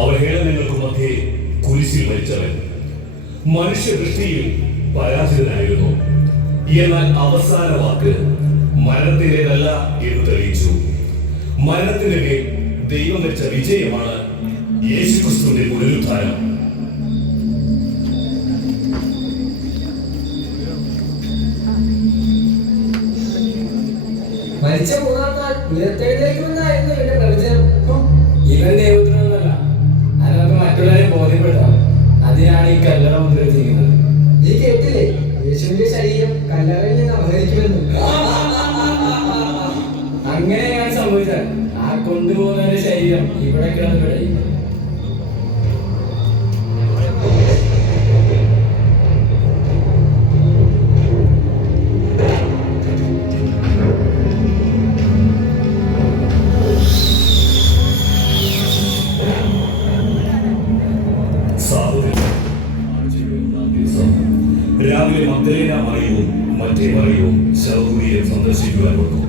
അവഹേളനങ്ങൾക്ക് മധ്യേ കുരിശിൽ മരിച്ചവൻ മനുഷ്യദൃഷ്ടിയിൽ പരാജിതനായിരുന്നു. എന്നാൽ അവസാന വാക്ക് മരണത്തിൻ്റെതല്ല എന്ന് തെളിയിച്ചു. മരണത്തിനെതിരെ ദൈവം വെച്ച വിജയമാണ് യേശുക്രിസ്തുവിന്റെ പുനരുത്ഥാനം. മരിച്ച മൂന്നാം നാൾ ഉയർത്തെഴുന്നേൽക്കുമെന്നായിരുന്നു ഇവന്റെ പ്രവചനം. ഇവൻ ദൈവത്തിനൊന്നല്ല, അതിനൊക്കെ മറ്റുള്ളവരെ ബോധ്യപ്പെടുത്തണം. അതിനാണ് ഈ കല്ലറ മുദ്രിച്ചിരിക്കുന്നത്. നീ കേട്ടില്ലേ, യേശുവിന്റെ ശരീരം കല്ലറയിൽ നിന്ന് അപഹരിക്കുമെന്ന്? അങ്ങനെയാണ് സംഭവിച്ചാൽ ആ കൊണ്ടുപോകുന്നവന്റെ ശരീരം ഇവിടെ കിടന്ന് പിടയും. രാവിലെ മഗ്ദലേന മറിയവും മറ്റേ മറിയവും ശവകുടീരം സന്ദർശിക്കുവാൻ വന്നു.